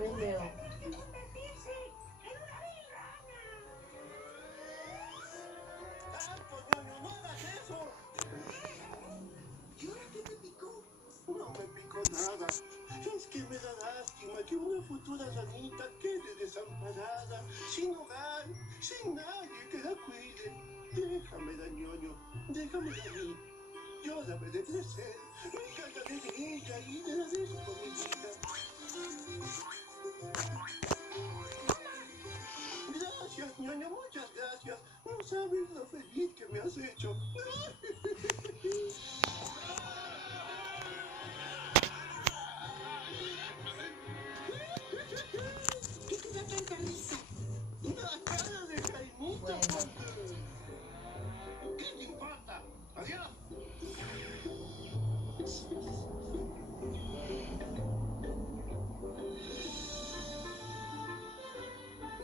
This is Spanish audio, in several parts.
también veo. ¡No hagas eso! ¿Y ahora qué te picó? No me picó nada. Es que me da lástima que una futura ranita quede desamparada, sin hogar, sin nadie que la cuide. Déjamela, ñoño, déjamela a mí. Yo la veré crecer, me encargaré de ella y de la de su comidita. Gracias, ñoño, muchas gracias. No sabes lo feliz que me has hecho. ¿Qué te da tanta risa? La cara de Jaimito. Bueno. ¿Qué te importa? Adiós.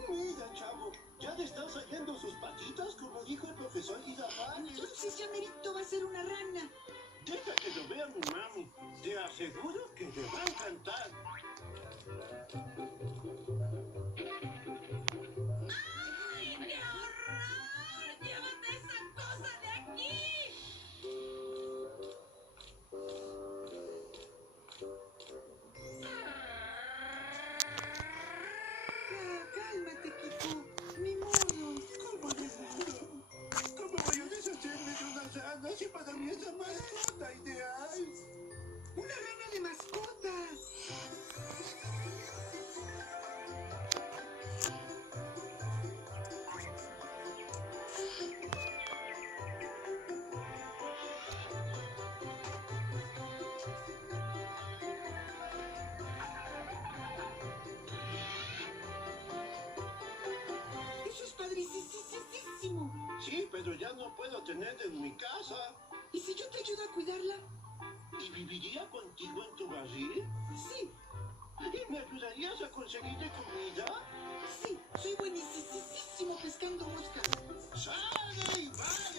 Mira, chavo, ya le están saliendo sus patitas, como dijo el profesor Guidamal. Entonces ya merito va a ser una rana. Deja que lo vea mi mami. Te aseguro que le va a encantar. ¡Ay, qué horror! ¡Llévate esa cosa de aquí! Cálmate, Kiko. Ni modo. ¿Cómo de modo? ¿Cómo voy a deshacerme de una rana si para mí es la mascota ideal? Una rana de mascota. Eso es padricísimo. Sí, pero ya no puedo tenerla en mi casa. ¿Y si yo te ayudo a cuidarla? ¿Y viviría contigo en tu barril? Sí, ¿Y me ayudarías a conseguirle comida? sí. Soy buenísimo pescando moscas. ¡Sale y vale!